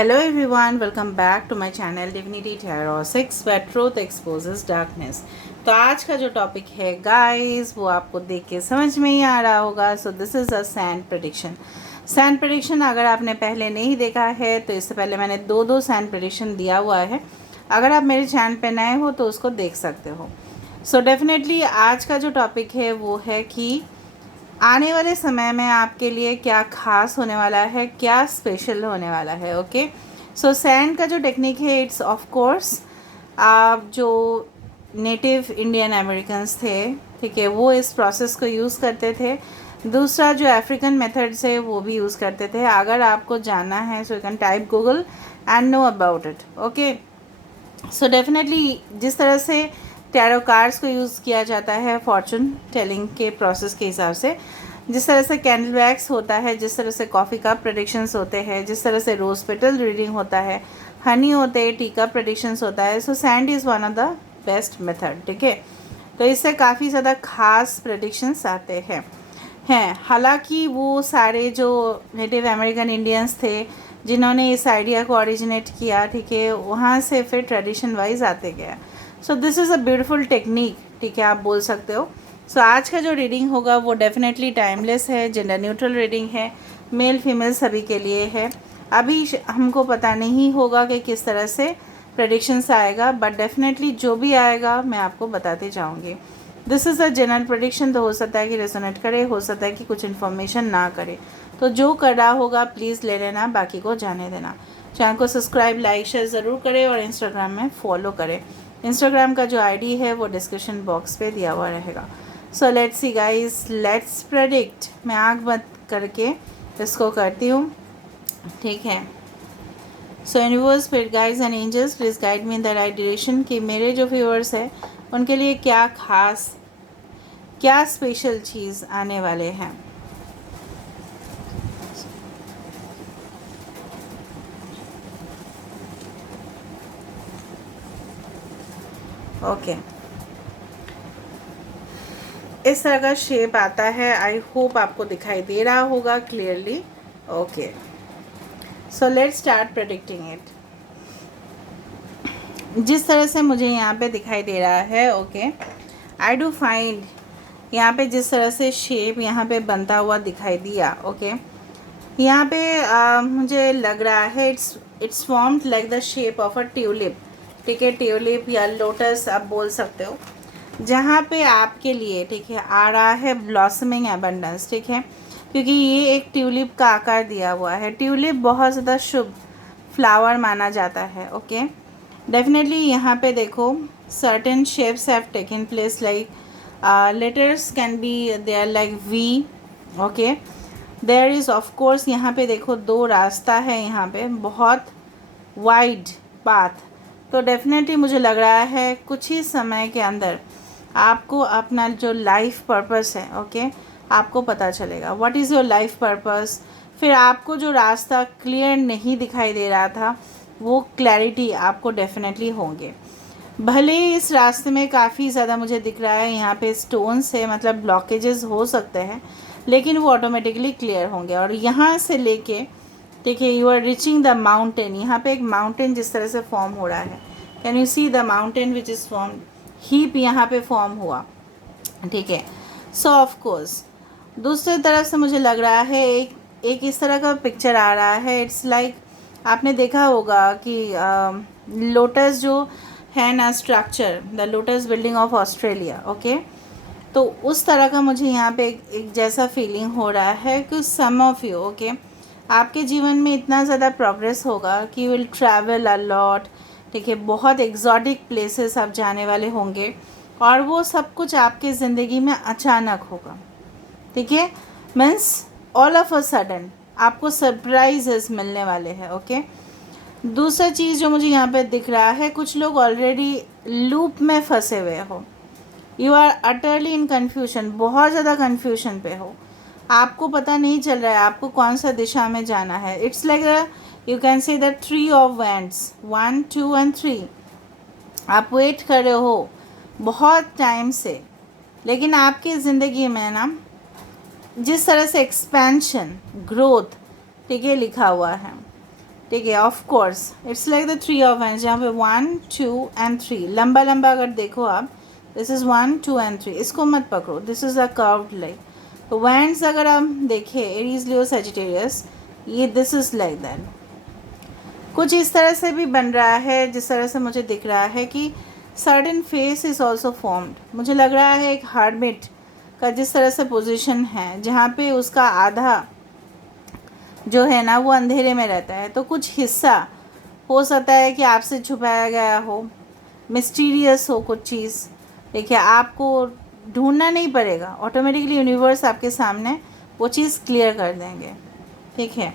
Hello everyone, welcome back to my channel Divinity Tarot 6 where truth exposes darkness। तो आज का जो topic है गाइस वो आपको देख के समझ में ही आ रहा होगा। सो this is a sand prediction. Sand prediction अगर आपने पहले नहीं देखा है तो इससे पहले मैंने दो सैंड प्रेडिक्शन दिया हुआ है। अगर आप मेरे चैनल पे नए हो तो उसको देख सकते हो। सो डेफिनेटली आज का जो टॉपिक है वो है कि आने वाले समय में आपके लिए क्या खास होने वाला है, क्या स्पेशल होने वाला है। ओके, सो सैंड का जो टेक्निक है इट्स ऑफ कोर्स आप जो नेटिव इंडियन अमेरिकन्स थे, ठीक है, वो इस प्रोसेस को यूज़ करते थे। दूसरा जो अफ्रीकन मेथड्स है वो भी यूज़ करते थे। अगर आपको जानना है so you can type Google and know about it. Okay, so definitely जिस तरह से टैरो कार्ड्स को यूज़ किया जाता है फॉर्चून टेलिंग के प्रोसेस के हिसाब से, जिस तरह से कैंडल वैक्स होता है, जिस तरह से कॉफ़ी कप प्रेडिक्शंस होते हैं, जिस तरह से रोज़ पेटल रीडिंग होता है, हनी होते हैं, टी कप प्रेडिक्शंस होता है। So sand is one of the best method, ठीक है। तो इससे काफ़ी ज़्यादा खास प्रेडिक्शंस आते हैं। हालांकि वो सारे जो नेटिव अमेरिकन इंडियंस थे जिन्होंने इस आइडिया को ओरिजिनेट किया, ठीक है, वहाँ से फिर ट्रेडिशन वाइज आते गया। सो this is a beautiful technique, ठीक है, आप बोल सकते हो। सो आज का जो रीडिंग होगा वो डेफिनेटली टाइमलेस है, जेंडर न्यूट्रल रीडिंग है, मेल फीमेल सभी के लिए है। अभी हमको पता नहीं होगा कि किस तरह से प्रेडिक्शंस आएगा, बट डेफिनेटली जो भी आएगा मैं आपको बताते जाऊँगी। This is a general prediction, तो हो सकता है कि रेजोनेट करे, हो सकता है कि कुछ इन्फॉर्मेशन ना करे। तो जो कर रहा होगा प्लीज़ ले लेना, बाकी को जाने देना। चैनल को सब्सक्राइब लाइक शेयर ज़रूर करें और इंस्टाग्राम में फॉलो करें। इंस्टाग्राम का जो आईडी है वो डिस्क्रिप्शन बॉक्स पे दिया हुआ रहेगा। So let's see guys, let's predict. मैं आँख बंद करके इसको करती हूँ, ठीक है। So universe, spirit guides and angels please guide me in the right direction कि मेरे जो व्यूअर्स हैं उनके लिए क्या खास, क्या स्पेशल चीज़ आने वाले हैं। ओके, इस तरह का शेप आता है। आई होप आपको दिखाई दे रहा होगा clearly. Okay, so let's start predicting it. जिस तरह से मुझे यहाँ पे दिखाई दे रहा है, ओके, आई डू फाइंड यहाँ पे जिस तरह से शेप यहाँ पे बनता हुआ दिखाई दिया, ओके, यहाँ पे मुझे लग रहा है it's formed like the shape of a tulip, ठीक है, ट्यूलिप या लोटस आप बोल सकते हो, जहाँ पे आपके लिए, ठीक है, आ रहा है ब्लॉसमिंग एबंडेंस, ठीक है, क्योंकि ये एक ट्यूलिप का आकार दिया हुआ है। ट्यूलिप बहुत ज़्यादा शुभ फ्लावर माना जाता है। ओके, डेफिनेटली यहाँ पे देखो certain shapes have taken place, like letters can be there like V. Okay, there is of course यहाँ पे देखो दो रास्ता है, यहाँ पे बहुत वाइड पाथ। तो डेफिनेटली मुझे लग रहा है कुछ ही समय के अंदर आपको अपना जो लाइफ पर्पस है, ओके, आपको पता चलेगा what is your life purpose. फिर आपको जो रास्ता क्लियर नहीं दिखाई दे रहा था वो क्लैरिटी आपको डेफिनेटली होंगे। भले इस रास्ते में काफ़ी ज़्यादा मुझे दिख रहा है यहाँ पे स्टोन्स है, मतलब ब्लॉकेजेस हो सकते हैं, लेकिन वो ऑटोमेटिकली क्लियर होंगे। और यहाँ से लेके, देखिए, you are reaching the mountain. यहाँ पे एक माउंटेन जिस तरह से फॉर्म हो रहा है, can you see the mountain which is form, heap यहाँ पे फॉर्म हुआ, ठीक है। सो ऑफ कोर्स दूसरी तरफ से मुझे लग रहा है एक इस तरह का पिक्चर आ रहा है। इट्स लाइक आपने देखा होगा कि लोटस जो है ना structure, the lotus building of Australia, okay, तो उस तरह का मुझे यहाँ पे एक जैसा फीलिंग हो रहा है कि सम ऑफ यू, ओके, आपके जीवन में इतना ज़्यादा प्रोग्रेस होगा कि you will travel a lot, ठीक है, बहुत एग्जॉटिक प्लेसेस आप जाने वाले होंगे और वो सब कुछ आपके ज़िंदगी में अचानक होगा, ठीक है, means all of a sudden आपको सरप्राइजेस मिलने वाले हैं। ओके, दूसरा चीज़ जो मुझे यहाँ पे दिख रहा है, कुछ लोग ऑलरेडी लूप में फंसे हुए हो, you are utterly in confusion, बहुत ज़्यादा कन्फ्यूजन पे हो, आपको पता नहीं चल रहा है आपको कौन सा दिशा में जाना है। It's like you can say the tree of wands, 1 2 and 3, आप वेट कर रहे हो बहुत टाइम से, लेकिन आपकी ज़िंदगी में ना जिस तरह से एक्सपेंशन, ग्रोथ, ठीक है, लिखा हुआ है, ठीक है। Of course it's like the three of hands, जहाँ पे 1 2 एंड 3 लंबा लंबा अगर देखो आप, दिस इज़ 1 2 एंड 3, इसको मत पकड़ो, this is a curved like. तो वैंड्स अगर हम देखें एरीज लियो सजिटेरियस, ये दिस इज़ लाइक दैट। कुछ इस तरह से भी बन रहा है, जिस तरह से मुझे दिख रहा है कि certain face is also formed. मुझे लग रहा है एक हार्डमिट का जिस तरह से पोजीशन है, जहाँ पे उसका आधा जो है ना वो अंधेरे में रहता है, तो कुछ हिस्सा हो सकता है कि आपसे छुपाया गया हो, मिस्टीरियस हो कुछ चीज़। देखिए आपको ढूंढना नहीं पड़ेगा, ऑटोमेटिकली यूनिवर्स आपके सामने वो चीज़ क्लियर कर देंगे। ठीक है।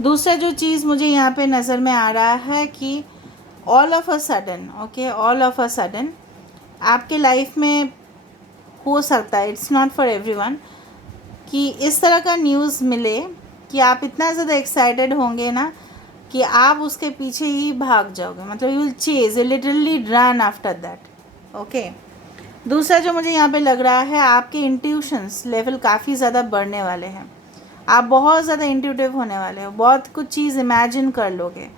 दूसरा जो चीज़ मुझे यहाँ पे नज़र में आ रहा है कि all of a sudden, okay, all of a sudden आपके लाइफ में हो सकता है, इट्स नॉट फॉर एवरीवन, कि इस तरह का न्यूज़ मिले कि आप इतना ज़्यादा एक्साइटेड होंगे ना कि आप उसके पीछे ही भाग जाओगे, मतलब you will chase, you literally run after that. Okay. दूसरा जो मुझे यहाँ पे लग रहा है, आपके इंट्यूशंस लेवल काफ़ी ज़्यादा बढ़ने वाले हैं। आप बहुत ज़्यादा इंट्यूटिव होने वाले हो, बहुत कुछ चीज़ इमेजिन कर लोगे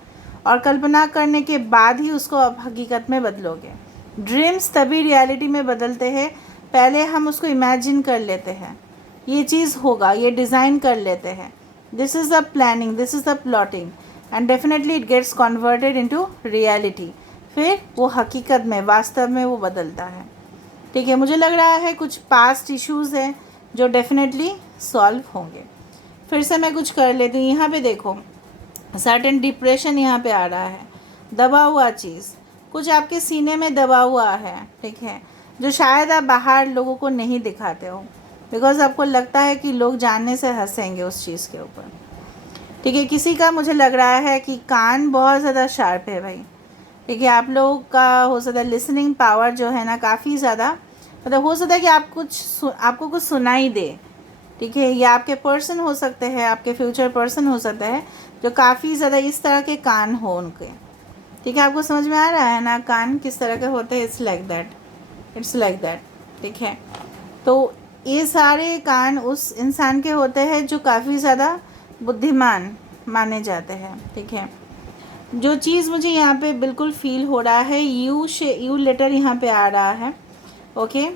और कल्पना करने के बाद ही उसको आप हकीकत में बदलोगे। ड्रीम्स तभी रियलिटी में बदलते हैं, पहले हम उसको इमेजिन कर लेते हैं, ये चीज़ होगा, ये डिज़ाइन कर लेते हैं, this is the planning, this is the plotting, and definitely it gets converted into reality. फिर वो हकीकत में, वास्तव में वो बदलता है। ठीक है। मुझे लग रहा है कुछ पास्ट इश्यूज़ हैं जो डेफिनेटली सॉल्व होंगे। फिर से मैं कुछ कर लेती हूँ। यहाँ पे देखो सर्टेन डिप्रेशन यहाँ पे आ रहा है, दबा हुआ चीज़ कुछ आपके सीने में दबा हुआ है। ठीक है। जो शायद आप बाहर लोगों को नहीं दिखाते हो, बिकॉज आपको लगता है कि लोग जानने से हंसेंगे उस चीज़ के ऊपर। ठीक है। किसी का मुझे लग रहा है कि कान बहुत ज़्यादा शार्प है भाई। ठीक है। आप लोगों का हो सकता है लिसनिंग पावर जो है ना काफ़ी ज़्यादा, मतलब हो सकता है कि आपको कुछ सुनाई दे। ठीक है। ये आपके पर्सन हो सकते हैं, आपके फ्यूचर पर्सन हो सकता है जो काफ़ी ज़्यादा इस तरह के कान हो उनके। ठीक है। आपको समझ में आ रहा है ना कान किस तरह के होते हैं? It's like that, it's like that. ठीक है। तो ये सारे कान उस इंसान के होते हैं जो काफ़ी ज़्यादा बुद्धिमान माने जाते हैं। ठीक है। जो चीज़ मुझे यहाँ पे बिल्कुल फील हो रहा है, यू लेटर यहाँ पे आ रहा है। ओके।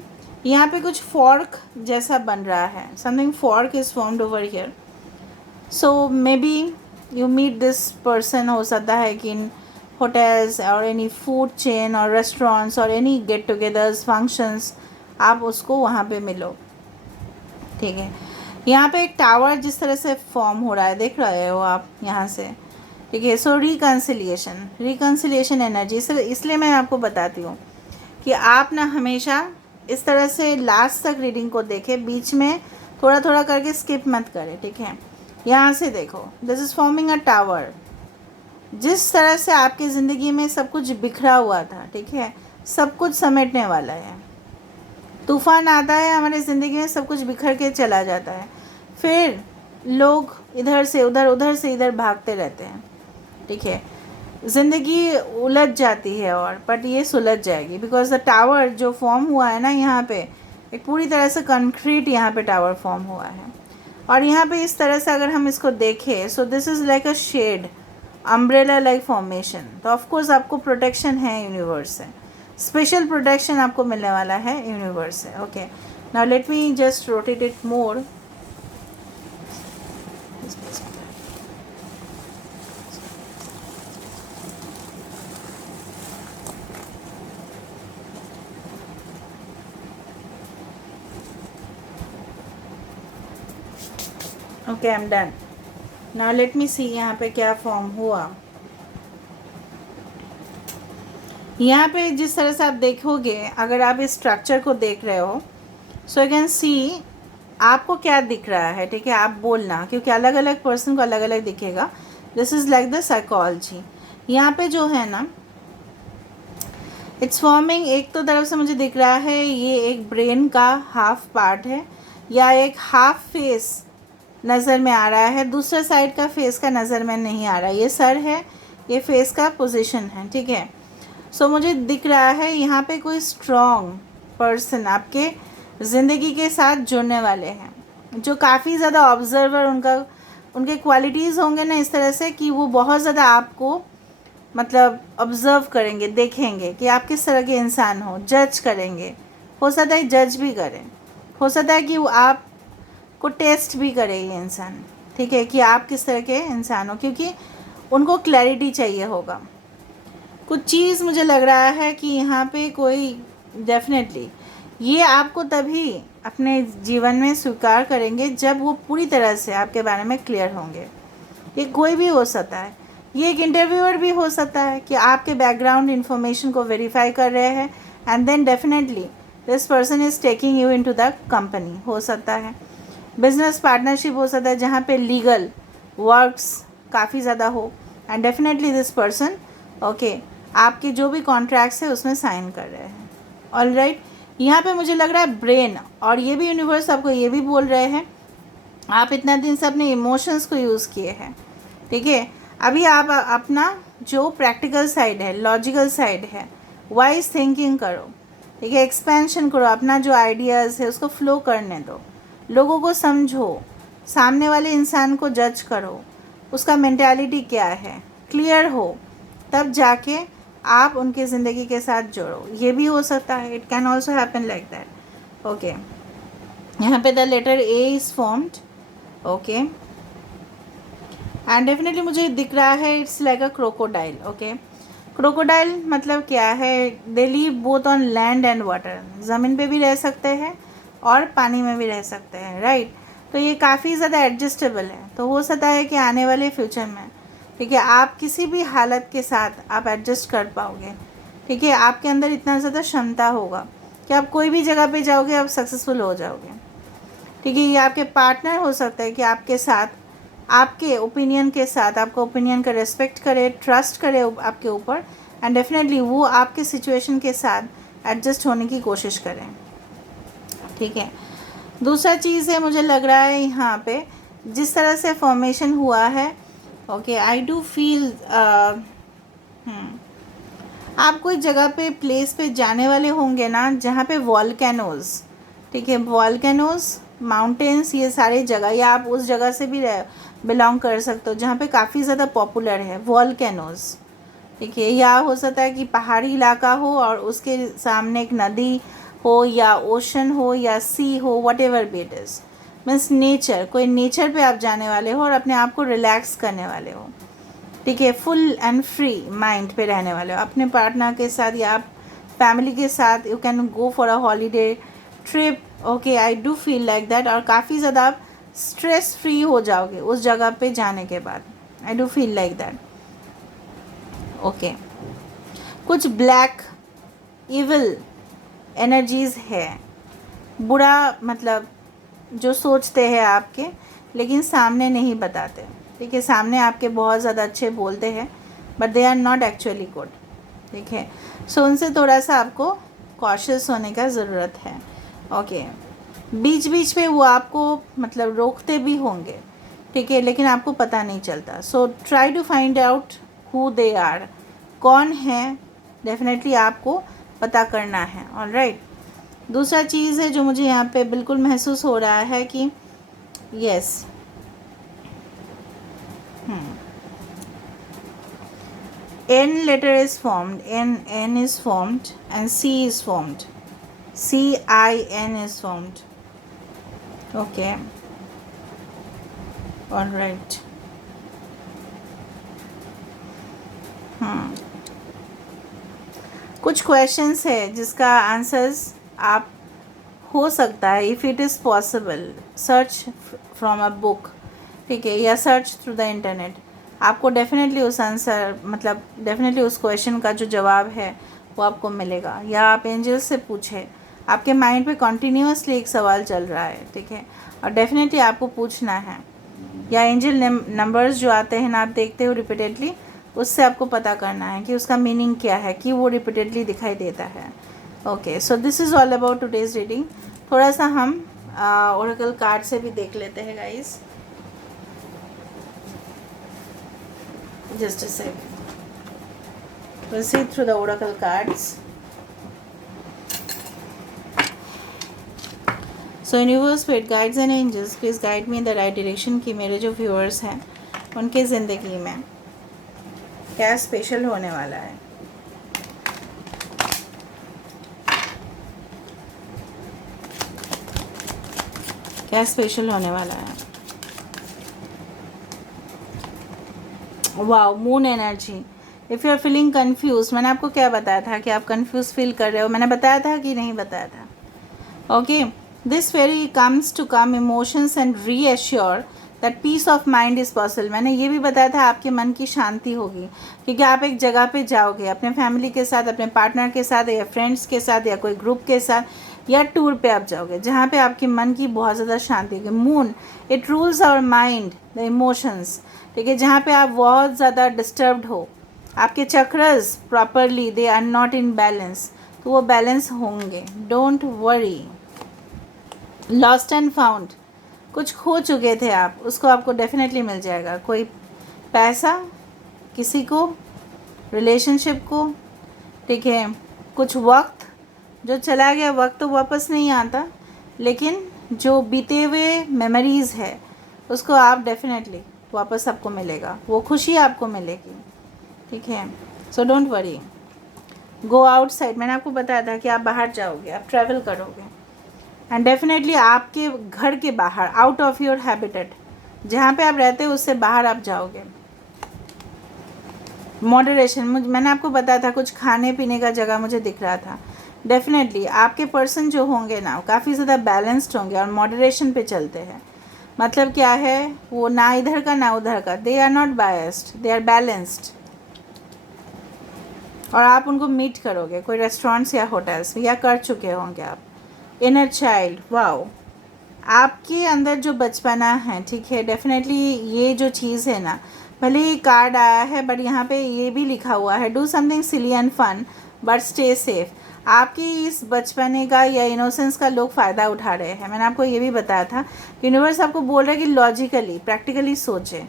यहाँ पे कुछ फॉर्क जैसा बन रहा है, something fork is formed over here. So maybe you meet this person, हो सकता है कि इन होटल्स और एनी फूड चेन और रेस्टोरेंट्स और एनी गेट टुगेदर्स फंक्शंस, आप उसको वहाँ पे मिलो। ठीक है। यहाँ पे एक टावर जिस तरह से फॉर्म हो रहा है, देख रहे हो आप यहाँ से। ठीक है। सो रिकन्सिलिएशन एनर्जी, इसलिए मैं आपको बताती हूँ कि आप ना हमेशा इस तरह से लास्ट तक रीडिंग को देखें, बीच में थोड़ा थोड़ा करके स्किप मत करें। ठीक है। यहाँ से देखो, this is forming a tower. जिस तरह से आपकी ज़िंदगी में सब कुछ बिखरा हुआ था, ठीक है, सब कुछ समेटने वाला है। तूफ़ान आता है हमारी ज़िंदगी में, सब कुछ बिखर के चला जाता है, फिर लोग इधर से उधर, उधर से इधर भागते रहते हैं। ठीक है। ज़िंदगी उलझ जाती है और बट ये सुलझ जाएगी, बिकॉज द टावर जो फॉर्म हुआ है ना यहाँ पे, एक पूरी तरह से कंक्रीट यहाँ पे टावर फॉर्म हुआ है। और यहाँ पे इस तरह से अगर हम इसको देखें, so this is like a shade, umbrella like formation. तो ऑफकोर्स आपको प्रोटेक्शन है, यूनिवर्स से स्पेशल प्रोटेक्शन आपको मिलने वाला है यूनिवर्स से। Okay. Now let me just rotate it more. Okay, I am done. Now let me see यहाँ पे क्या फॉर्म हुआ। यहाँ पे जिस तरह से आप देखोगे, अगर आप इस स्ट्रक्चर को देख रहे हो, सो यू कैन सी आपको क्या दिख रहा है। ठीक है। आप बोलना, क्योंकि अलग अलग पर्सन को अलग अलग दिखेगा। This is like the psychology. यहाँ पे जो है ना, इट्स फॉर्मिंग, एक तो तरफ से मुझे दिख रहा है ये एक ब्रेन का हाफ पार्ट है, या एक हाफ फेस नज़र में आ रहा है, दूसरे साइड का फेस का नज़र में नहीं आ रहा। ये सर है, ये फेस का पोजीशन है। ठीक है। सो मुझे दिख रहा है यहाँ पे कोई स्ट्रॉन्ग पर्सन आपके ज़िंदगी के साथ जुड़ने वाले हैं, जो काफ़ी ज़्यादा ऑब्जर्वर उनके क्वालिटीज़ होंगे ना इस तरह से कि वो बहुत ज़्यादा आपको मतलब ऑब्ज़र्व करेंगे, देखेंगे कि आप किस तरह के इंसान हो, जज करेंगे, हो सकता है जज भी करें, हो सकता है कि वो आपको टेस्ट भी करे ये इंसान, ठीक है, कि आप किस तरह के इंसान हो, क्योंकि उनको क्लैरिटी चाहिए होगा। कुछ चीज़ मुझे लग रहा है कि यहाँ पे कोई डेफिनेटली ये आपको तभी अपने जीवन में स्वीकार करेंगे जब वो पूरी तरह से आपके बारे में क्लियर होंगे। ये कोई भी हो सकता है, ये एक इंटरव्यूअर भी हो सकता है कि आपके बैकग्राउंड इन्फॉर्मेशन को वेरीफाई कर रहे हैं and then definitely this person is taking you into the company, हो सकता है। बिजनेस पार्टनरशिप हो सकता है जहाँ पे लीगल वर्क्स काफ़ी ज़्यादा हो and definitely this person okay आपके जो भी कॉन्ट्रैक्ट्स है उसमें साइन कर रहे हैं। ऑलराइट, यहाँ पे मुझे लग रहा है ब्रेन, और ये भी यूनिवर्स आपको ये भी बोल रहे हैं आप इतना दिन से अपने इमोशंस को यूज़ किए हैं, ठीक है। अभी आप अपना जो प्रैक्टिकल साइड है, लॉजिकल साइड है, वाइज थिंकिंग करो, ठीक है, एक्सपेंशन करो, अपना जो आइडियाज़ है उसको फ्लो करने दो, लोगों को समझो, सामने वाले इंसान को जज करो, उसका मेंटालिटी क्या है, क्लियर हो, तब जाके आप उनकी ज़िंदगी के साथ जुड़ो। ये भी हो सकता है, it can also happen like that. Okay, यहाँ पे the letter A is formed, okay, and definitely मुझे दिख रहा है it's like a crocodile. Okay, crocodile मतलब क्या है, they live both on land and water, ज़मीन पे भी रह सकते हैं और पानी में भी रह सकते हैं, राइट। तो ये काफ़ी ज़्यादा एडजस्टेबल है, तो हो सकता है कि आने वाले फ्यूचर में, ठीक है, आप किसी भी हालत के साथ आप एडजस्ट कर पाओगे, ठीक है, आपके अंदर इतना ज़्यादा क्षमता होगा कि आप कोई भी जगह पे जाओगे आप सक्सेसफुल हो जाओगे, ठीक है। ये आपके पार्टनर हो सकता है कि आपके साथ आपके ओपिनियन के साथ आपका ओपिनियन का रेस्पेक्ट करे, ट्रस्ट करे आपके ऊपर, एंड डेफिनेटली वो आपके सिचुएशन के साथ एडजस्ट होने की कोशिश करें, ठीक है। दूसरा चीज़ है, मुझे लग रहा है यहाँ पे जिस तरह से फॉर्मेशन हुआ है, ओके, आई डू फील आप कोई जगह पे प्लेस पे जाने वाले होंगे ना जहाँ पे वॉल्केनोज़, ठीक है, वॉल्केनोज़, माउंटेन्स, ये सारी जगह, या आप उस जगह से भी बिलोंग कर सकते हो जहाँ पे काफ़ी ज़्यादा पॉपुलर है वॉल्केनोज़, ठीक है। या हो सकता है कि पहाड़ी इलाका हो और उसके सामने एक नदी हो या ओशन हो या सी हो, what ever be it is, means nature, कोई नेचर पे आप जाने वाले हो और अपने आप को रिलैक्स करने वाले हो, ठीक है, फुल एंड फ्री माइंड पे रहने वाले हो, अपने पार्टनर के साथ या आप फैमिली के साथ you can go for a holiday trip. Okay, I do feel like that, और काफ़ी ज़्यादा आप स्ट्रेस फ्री हो जाओगे उस जगह पे जाने के बाद, I do feel like that. Okay, कुछ ब्लैक इविल एनर्जीज़ है, बुरा मतलब जो सोचते हैं आपके लेकिन सामने नहीं बताते, ठीक है, सामने आपके बहुत ज़्यादा अच्छे बोलते हैं but they are not actually good, ठीक है। सो उनसे थोड़ा सा आपको कॉशियस होने का ज़रूरत है। ओके, बीच बीच पे वो आपको मतलब रोकते भी होंगे, ठीक है, लेकिन आपको पता नहीं चलता। So try to find out who they are, कौन है, डेफिनेटली आपको पता करना है। ऑलराइट, दूसरा चीज़ है जो मुझे यहाँ पे बिल्कुल महसूस हो रहा है कि yes, N letter is formed, N is formed and C is formed, CIN is formed. Okay, all right. कुछ क्वेश्चंस है जिसका आंसर्स आप हो सकता है, if it is possible, search from a book, ठीक है, या सर्च थ्रू द इंटरनेट, आपको डेफिनेटली उस आंसर मतलब डेफिनेटली उस क्वेश्चन का जो जवाब है वो आपको मिलेगा। या आप एंजल से पूछें, आपके माइंड पे कॉन्टीन्यूसली एक सवाल चल रहा है, ठीक है, और डेफिनेटली आपको पूछना है। या एंजल नंबर्स जो आते हैं ना, आप देखते हो रिपीटेडली, उससे आपको पता करना है कि उसका मीनिंग क्या है, कि वो रिपीटेडली दिखाई देता है। Okay, so this is all about today's reading. थोड़ा सा हम ओरेकल कार्ड से भी देख लेते हैं guys, just a second, we'll see through the oracle cards. So universe, spirit, guides and angels, please guide me in the right direction कि मेरे जो व्यूअर्स हैं उनकी ज़िंदगी में क्या स्पेशल होने वाला है। क्या स्पेशल होने वाला है। Wow, moon energy. If you are feeling confuse, मैंने आपको क्या बताया था कि आप कंफ्यूज फील कर रहे हो, मैंने बताया था कि नहीं बताया था। Okay, this fairy comes to calm emotions and reassure that peace of mind is possible. मैंने ये भी बताया था आपके मन की शांति होगी, क्योंकि आप एक जगह पे जाओगे अपने फैमिली के साथ, अपने पार्टनर के साथ, या फ्रेंड्स के साथ, या कोई ग्रुप के साथ, या टूर पे आप जाओगे जहाँ पे आपके मन की बहुत ज़्यादा शांति होगी। Moon, it rules our mind, the emotions, ठीक है। जहाँ पे आप बहुत ज़्यादा डिस्टर्ब्ड हो, आपके chakras properly they are not in balance, तो वो बैलेंस होंगे। Don't worry. Lost and found, कुछ खो चुके थे आप, उसको आपको डेफिनेटली मिल जाएगा। कोई पैसा, किसी को, रिलेशनशिप को, ठीक है। कुछ वक्त जो चला गया, वक्त तो वापस नहीं आता, लेकिन जो बीते हुए मेमोरीज़ है उसको आप डेफिनेटली वापस आपको मिलेगा, वो खुशी आपको मिलेगी, ठीक है। So don't worry, go outside. मैंने आपको बताया था कि आप बाहर जाओगे, आप ट्रैवल करोगे, एंड डेफिनेटली आपके घर के बाहर, आउट ऑफ योर हैबिटेट, जहाँ पे आप रहते हो उससे बाहर आप जाओगे। मॉडरेशन, मैंने आपको बताया था कुछ खाने पीने का जगह मुझे दिख रहा था। डेफिनेटली आपके पर्सन जो होंगे ना, काफ़ी ज़्यादा बैलेंस्ड होंगे और मॉडरेशन पे चलते हैं। मतलब क्या है, वो ना इधर का ना उधर का, they are not biased, they are balanced. और आप उनको मीट करोगे कोई रेस्टोरेंट्स या होटल्स में, या कर चुके होंगे आप। इनर चाइल्ड, वाओ, आपके अंदर जो बचपना है, ठीक है। डेफिनेटली ये जो चीज़ है ना, भले ही कार्ड आया है बट यहाँ पे ये भी लिखा हुआ है, do something silly and fun but stay safe. आपकी इस बचपने का या इनोसेंस का लोग फ़ायदा उठा रहे हैं। मैंने आपको ये भी बताया था, यूनिवर्स आपको बोल रहा है कि लॉजिकली, प्रैक्टिकली सोचें,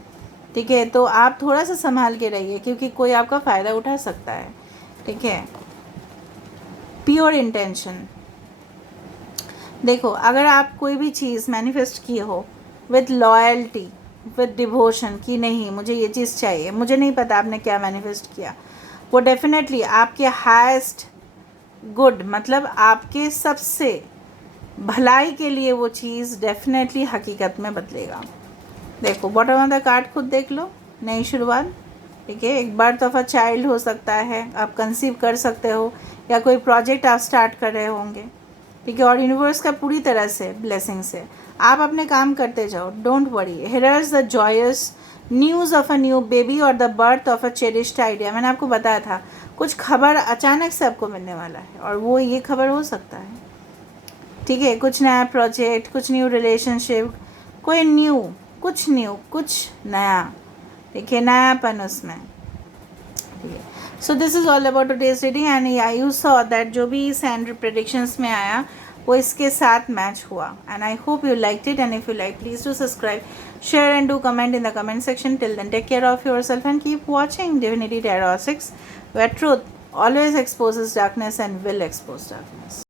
ठीक है। तो आप थोड़ा सा संभाल के रहिए, क्योंकि कोई आपका फ़ायदा उठा सकता है, ठीक है। प्योर इंटेंशन, देखो, अगर आप कोई भी चीज़ मैनिफेस्ट किए हो विथ लॉयल्टी, विथ डिवोशन, कि नहीं मुझे ये चीज़ चाहिए, मुझे नहीं पता आपने क्या मैनिफेस्ट किया, वो डेफिनेटली आपके हाईएस्ट गुड, मतलब आपके सबसे भलाई के लिए वो चीज़ डेफिनेटली हकीकत में बदलेगा। देखो, बॉटम ऑफ द कार्ड खुद देख लो, नई शुरुआत, ठीक है। एक बर्थ ऑफ अ चाइल्ड हो सकता है, आप कंसीव कर सकते हो, या कोई प्रोजेक्ट आप स्टार्ट कर रहे होंगे, ठीक है। और यूनिवर्स का पूरी तरह से ब्लेसिंग से आप अपने काम करते जाओ, don't worry. Here is the joyous news of a new baby और the birth of a cherished idea. मैंने आपको बताया था कुछ खबर अचानक से आपको मिलने वाला है, और वो ये खबर हो सकता है, ठीक है। कुछ नया प्रोजेक्ट, कुछ न्यू रिलेशनशिप, कोई न्यू, कुछ नया, ठीक है, नयापन उसमें, ठीक है। सो this is all about today's reading, and you saw that जो भी सैंड प्रेडिक्शंस में आया वो इसके साथ मैच हुआ, and I hope you liked it, and if you like please do subscribe, share and do comment in the comment section. Till then, take care of yourself and keep watching Divinity Tarot 6, where truth always exposes darkness and will expose darkness.